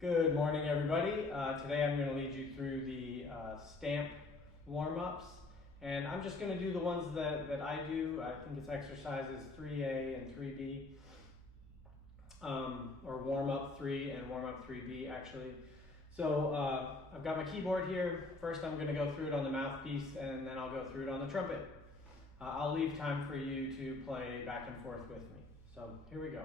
Good morning, everybody. Today I'm going to lead you through the stamp warm-ups, and I'm just going to do the ones that I do. I think it's exercises 3A and 3B, or warm-up 3 and warm-up 3B, actually. So I've got my keyboard here. First I'm going to go through it on the mouthpiece, and then I'll go through it on the trumpet. I'll leave time for you to play back and forth with me. So here we go.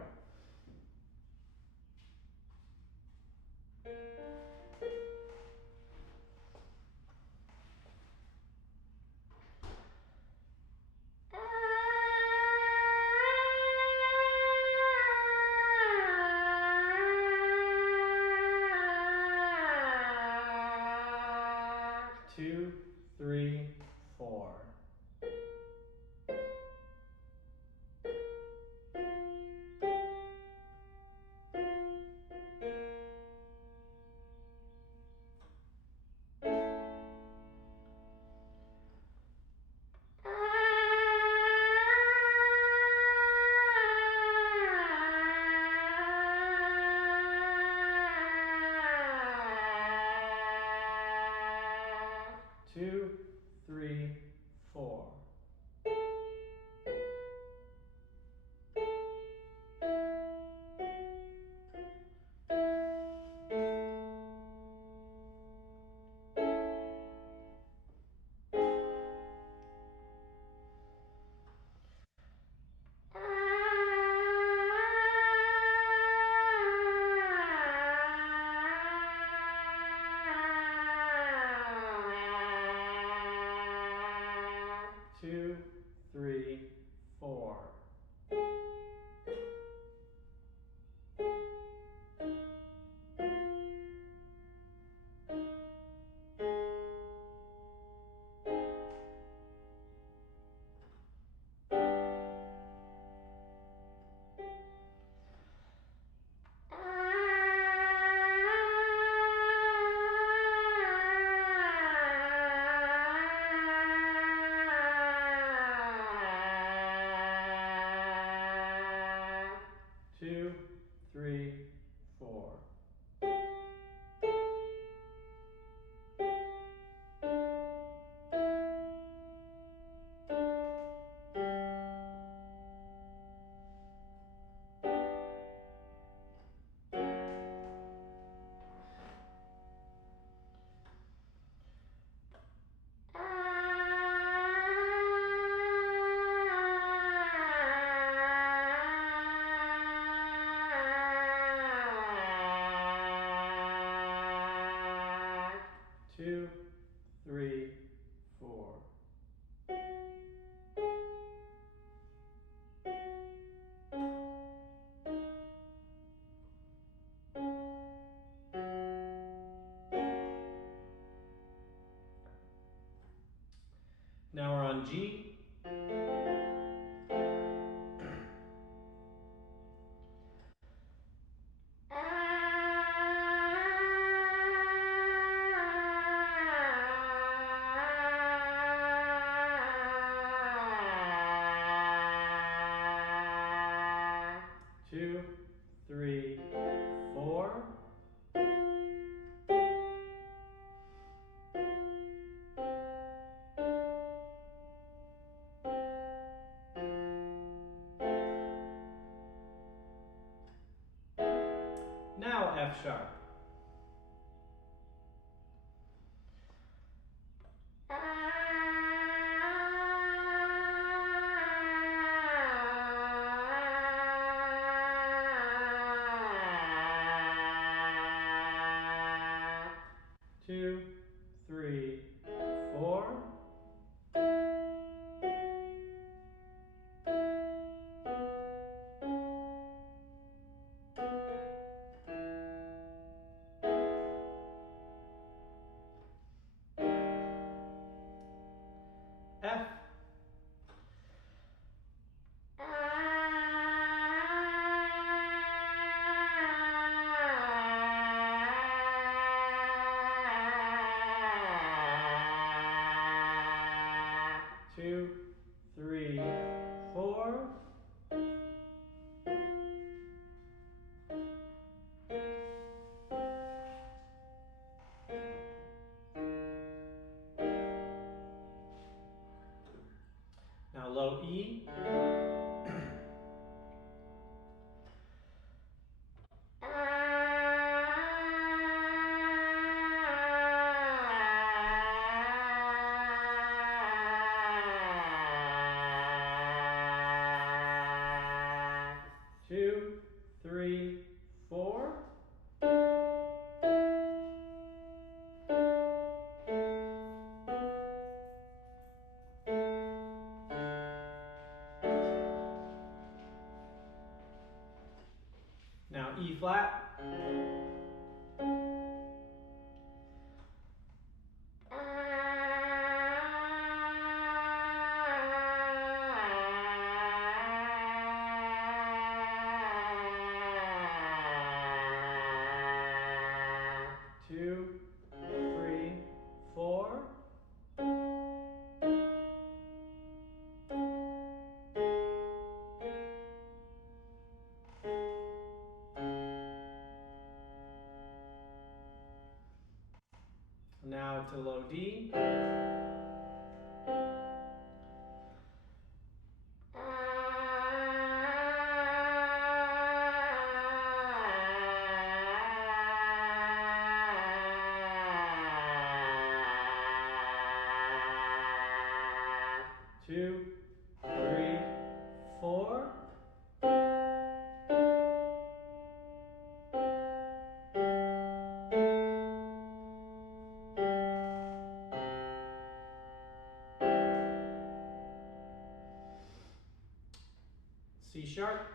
Two, three, four. Two, three, four. Two, three, four. Two, three, four. Two, three, four. Now we're on G. Two, three, four. Now F sharp. Two, three, four. low E. Two, three, four. Now E flat. Two, three, four. Now to low D. Two, three, four. C sharp.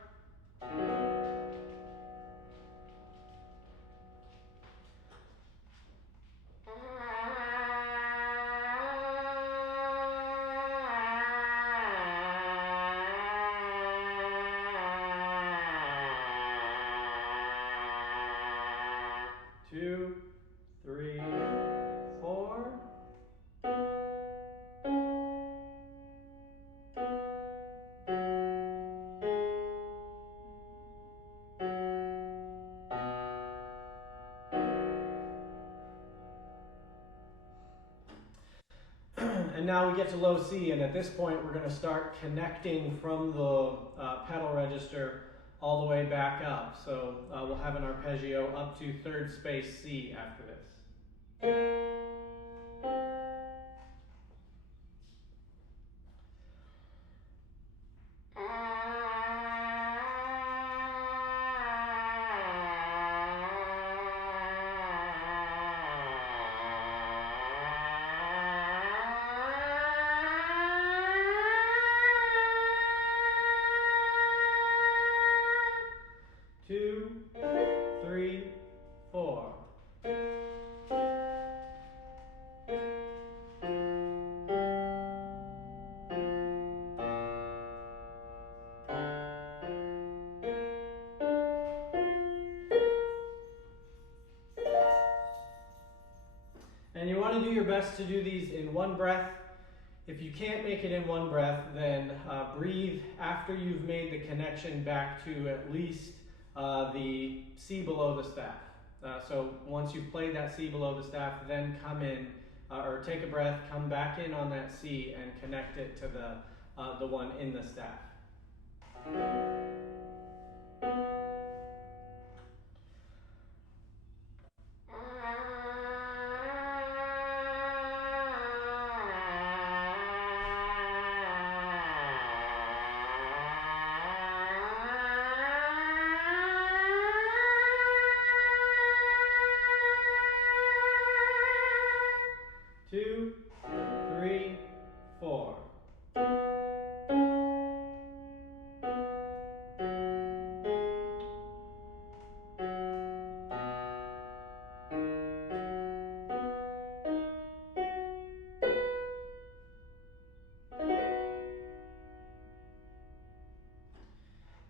Two, three, four. And now we get to low C, and at this point we're going to start connecting from the pedal register all the way back up. So we'll have an arpeggio up to third space C after this. Two, three, four. And you want to do your best to do these in one breath. If you can't make it in one breath, then breathe after you've made the connection back to at least the C below the staff. So once you've played that C below the staff, then come in or take a breath, come back in on that C and connect it to the one in the staff. Two, three, four.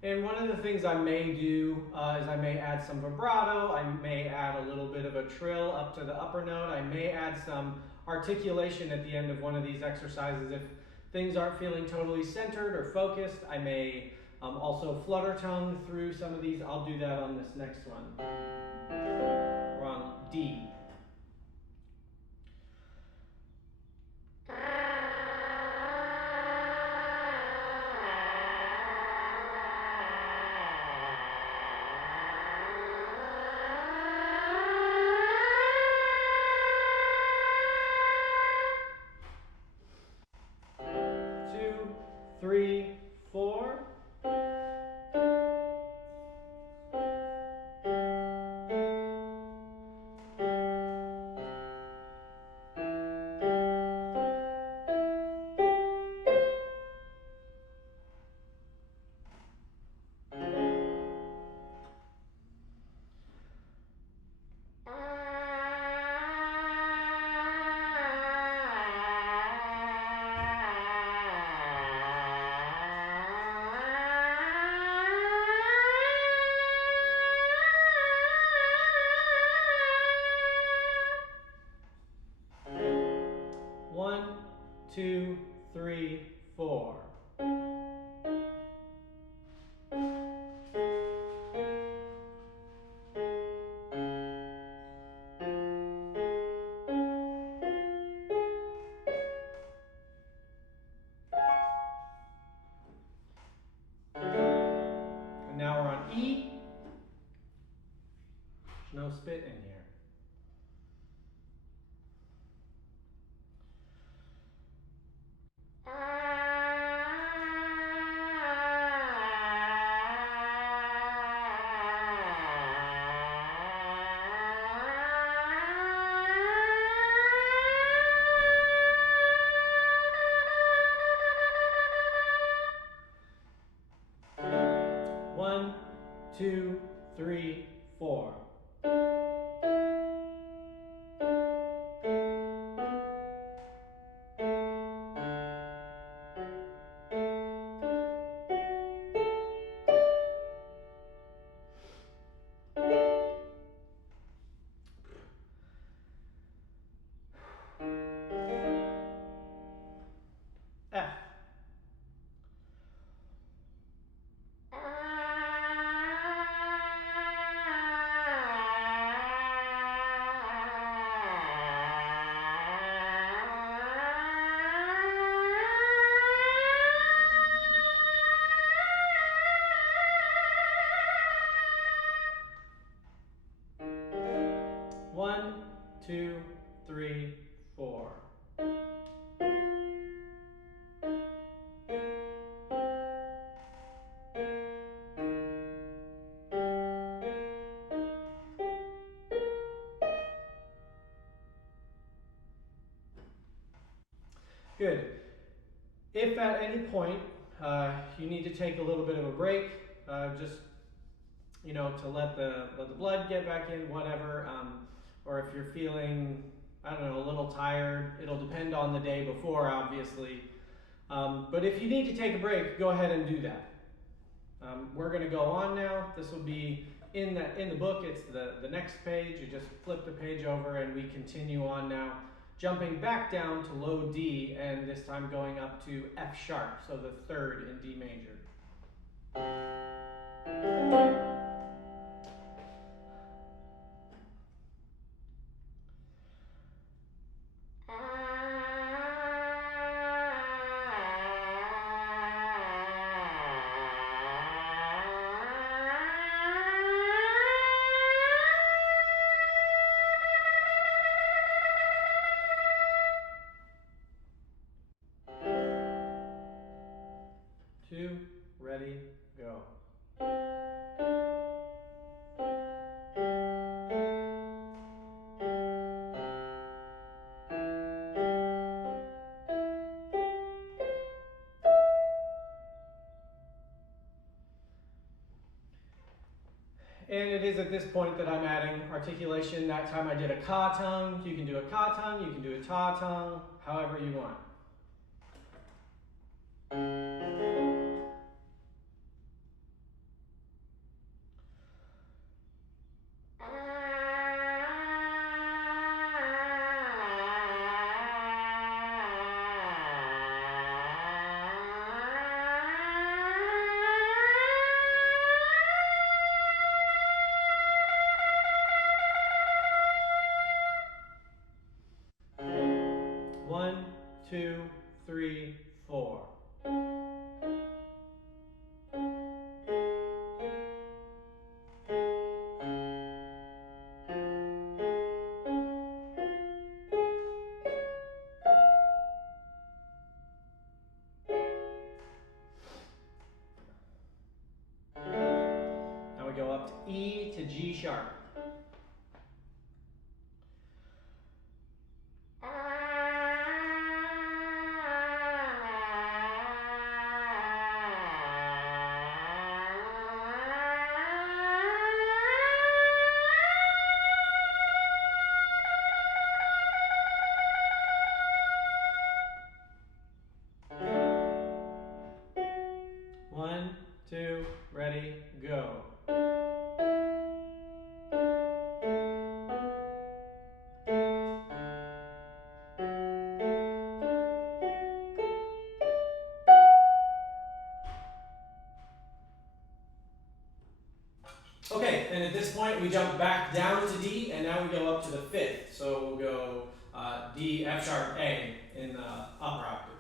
And one of the things I may do is I may add some vibrato, I may add a little bit of a trill up to the upper note, I may add some articulation at the end of one of these exercises. If things aren't feeling totally centered or focused, I may also flutter tongue through some of these. I'll do that on this next one. We're on D. 2, 3, 4. And now we're on E. There's no spit in here. One, 2, 3, 4. F. One, 2, 3, 4. Good. If at any point you need to take a little bit of a break, just to let the blood get back in, whatever. Or if you're feeling, I don't know, a little tired, it'll depend on the day before, obviously. But if you need to take a break, go ahead and do that. We're going to go on now. This will be in the book. It's the next page. You just flip the page over, and we continue on now, jumping back down to low D, and this time going up to F sharp, so the third in D major. Two, ready, go. And it is at this point that I'm adding articulation. That time I did a ka tongue. You can do a ka tongue, you can do a ta tongue, however you want. One, 2, 3, 4. Now we go up to E to G sharp. we jump back down to D, and now we go up to the fifth. So we'll go D, F sharp, A in the upper octave.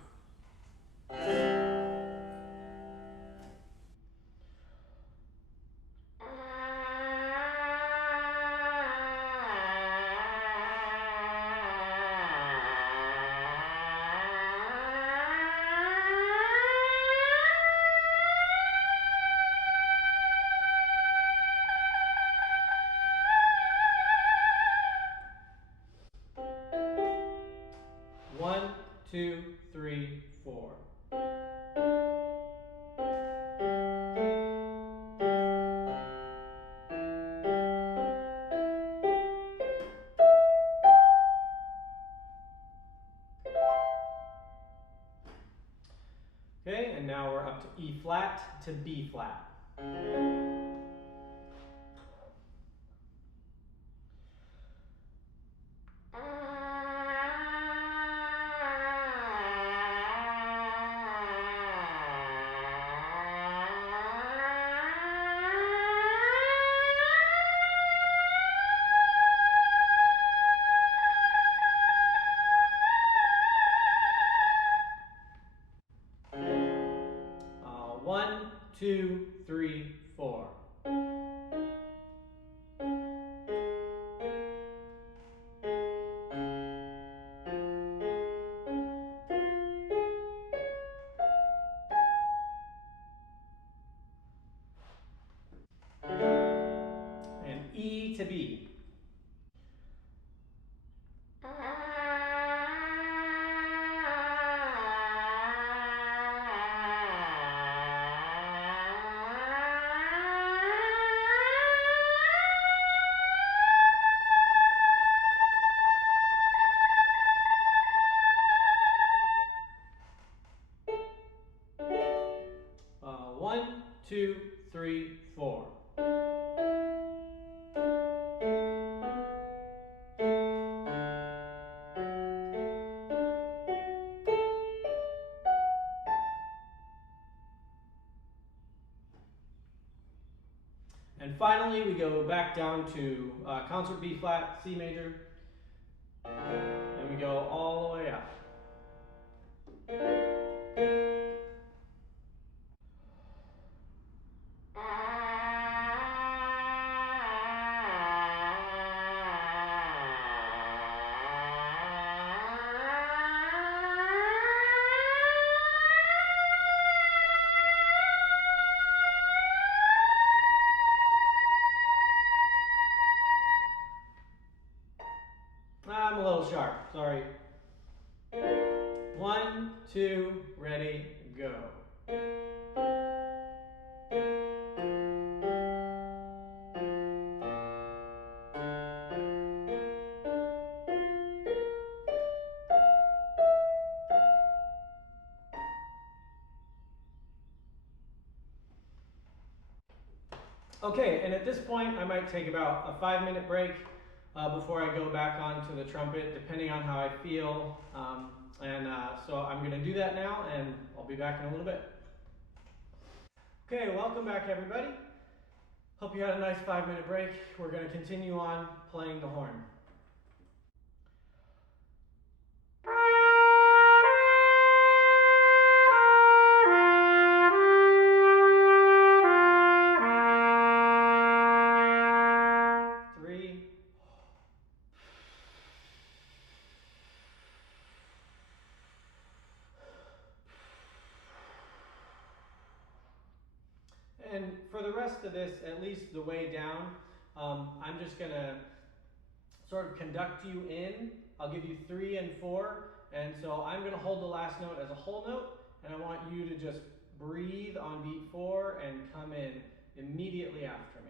One, two, three, four. Okay, and now we're up to E flat to B flat. One, two, three, four. And E to B. One, two, three, four. And finally, we go back down to concert B flat, C major, and we go all the way up. I'm a little sharp, sorry. One, two, ready, go. Okay, and at this point I might take about a 5-minute break before I go back onto the trumpet, depending on how I feel. So I'm going to do that now, and I'll be back in a little bit. Okay, welcome back everybody. Hope you had a nice 5-minute break. We're going to continue on playing the horn. And for the rest of this, at least the way down, I'm just going to sort of conduct you in. I'll give you 3 and 4, and so I'm going to hold the last note as a whole note, and I want you to just breathe on beat 4 and come in immediately after me.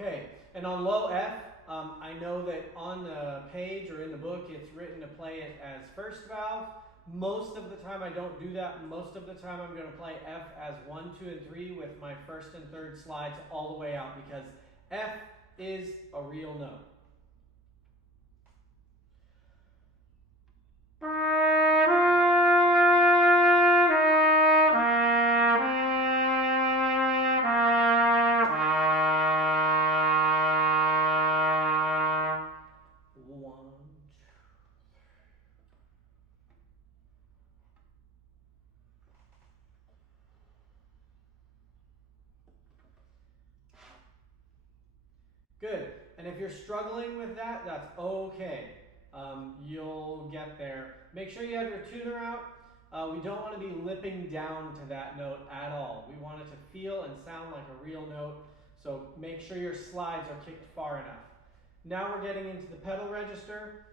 Okay, and on low F, I know that on the page or in the book it's written to play it as first valve. Most of the time I don't do that. Most of the time I'm going to play F as 1, 2, and 3 with my first and third slides all the way out because F is a real note. Good. And if you're struggling with that, that's okay. You'll get there. Make sure you have your tuner out. We don't want to be lipping down to that note at all. We want it to feel and sound like a real note. So make sure your slides are kicked far enough. Now we're getting into the pedal register.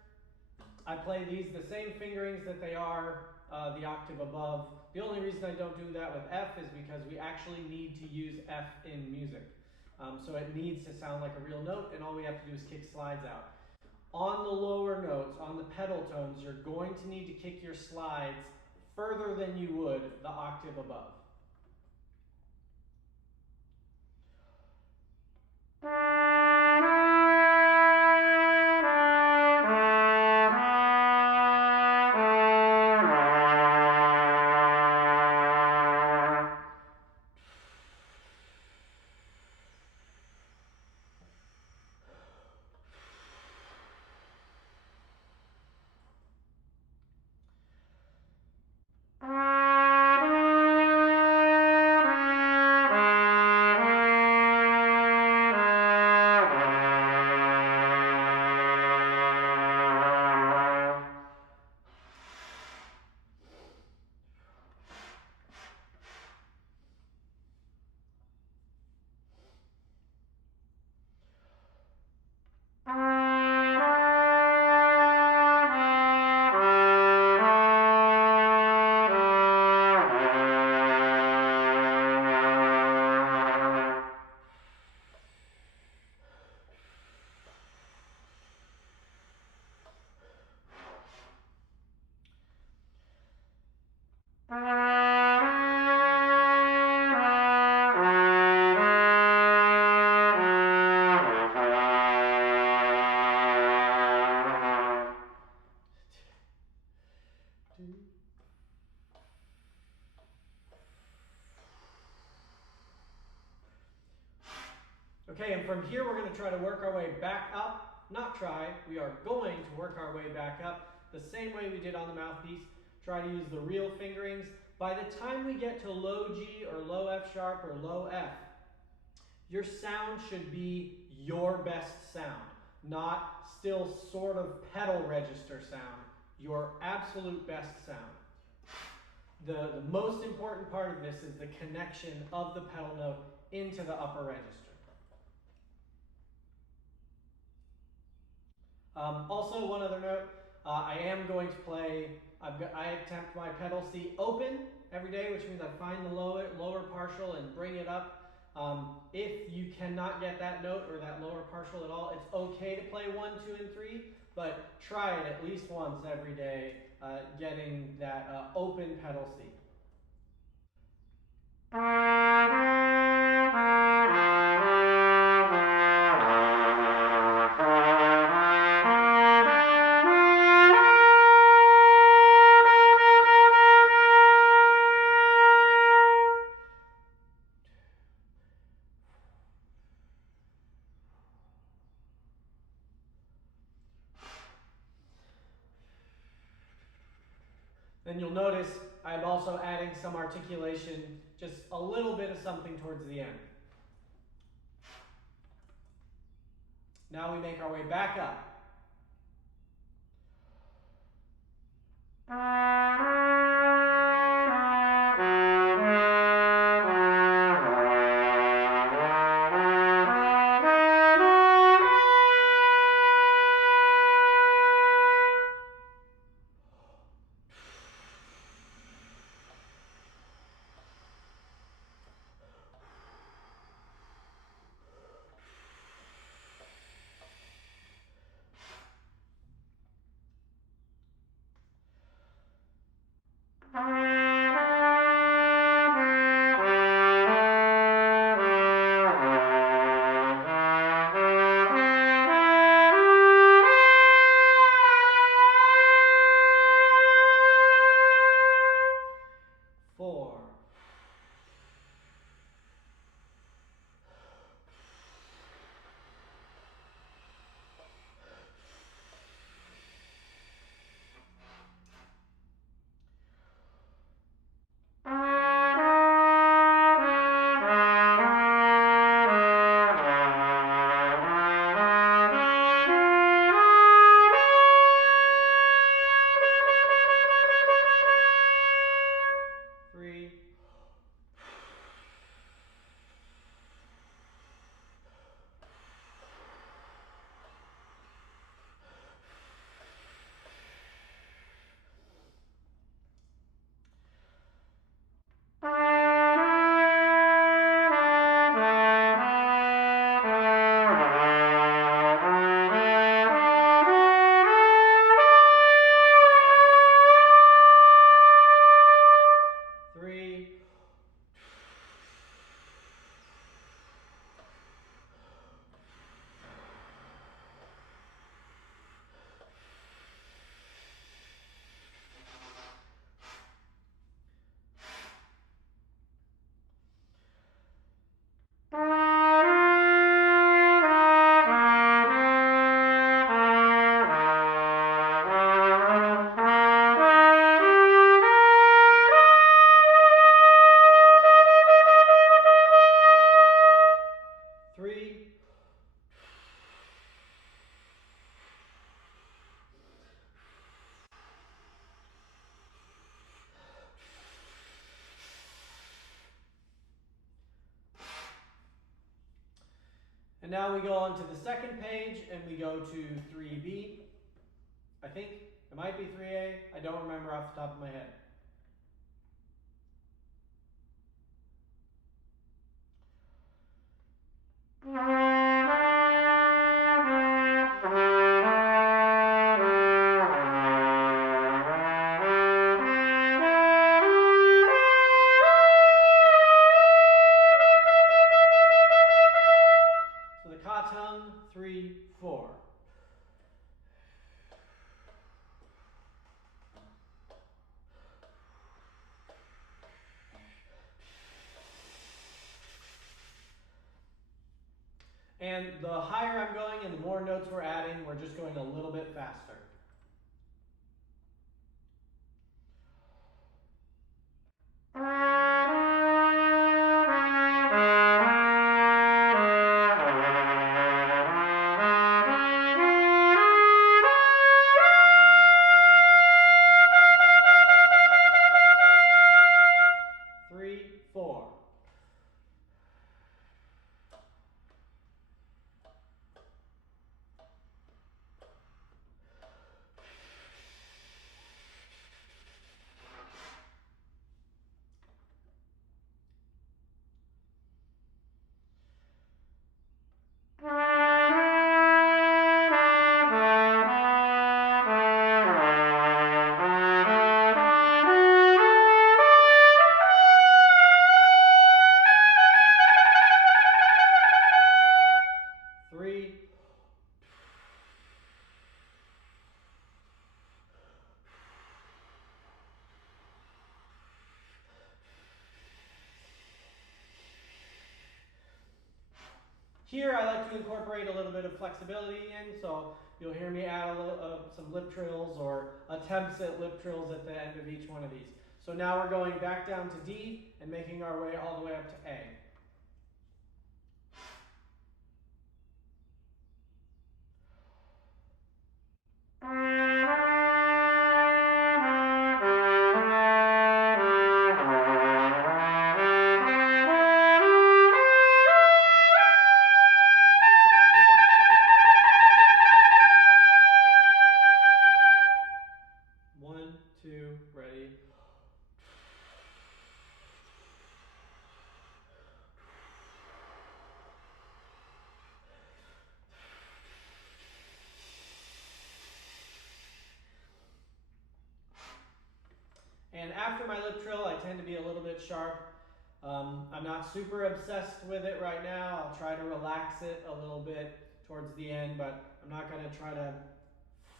I play these the same fingerings that they are the octave above. The only reason I don't do that with F is because we actually need to use F in music. So it needs to sound like a real note, and all we have to do is kick slides out. On the lower notes, on the pedal tones, you're going to need to kick your slides further than you would the octave above. Okay, and from here we're going to try to work our way back up. Not try, we are going to work our way back up the same way we did on the mouthpiece. Try to use the real fingerings. By the time we get to low G or low F sharp or low F, your sound should be your best sound, not still sort of pedal register sound, your absolute best sound. The most important part of this is the connection of the pedal note into the upper register. Also, one other note, I am going to play, I attempt my pedal C open every day, which means I find the lower partial and bring it up. If you cannot get that note or that lower partial at all, it's okay to play 1, 2, and 3, but try it at least once every day, getting that open pedal C. Then you'll notice I'm also adding some articulation, just a little bit of something towards the end. Now we make our way back up. And now we go on to the second page and we go to 3B. I think it might be 3A. I don't remember off the top of my head. So the ka tongue, 3, 4. And the higher I'm going and the more notes we're adding, we're just going a little bit faster. Here I like to incorporate a little bit of flexibility in, so you'll hear me add some lip trills or attempts at lip trills at the end of each one of these. So now we're going back down to D and making our way all the way up to A. Ready? And after my lip trill, I tend to be a little bit sharp. I'm not super obsessed with it right now. I'll try to relax it a little bit towards the end, but I'm not going to try to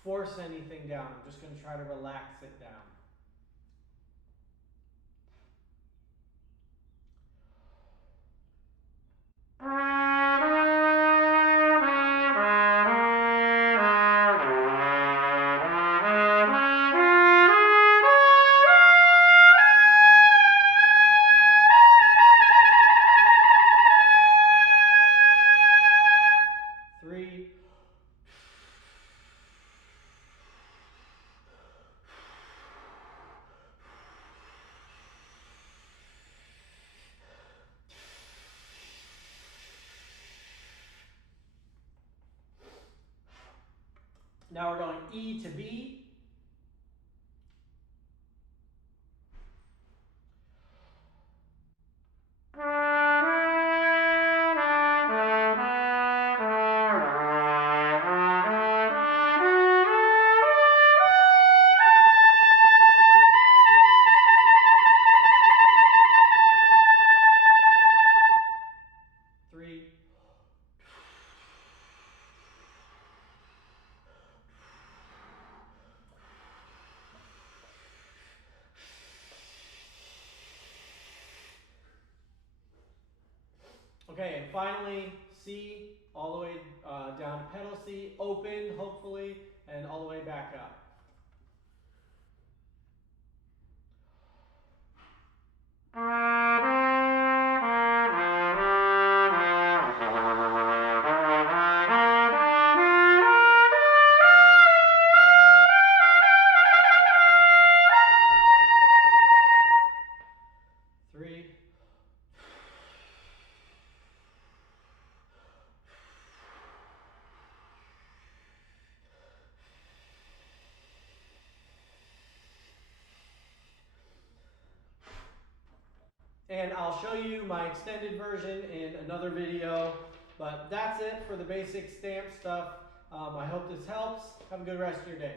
force anything down. I'm just going to try to relax it down. Now we're going E to B. Okay, and finally C, all the way down to pedal C, open hopefully, and all the way back up. And I'll show you my extended version in another video. But that's it for the basic stamp stuff. I hope this helps. Have a good rest of your day.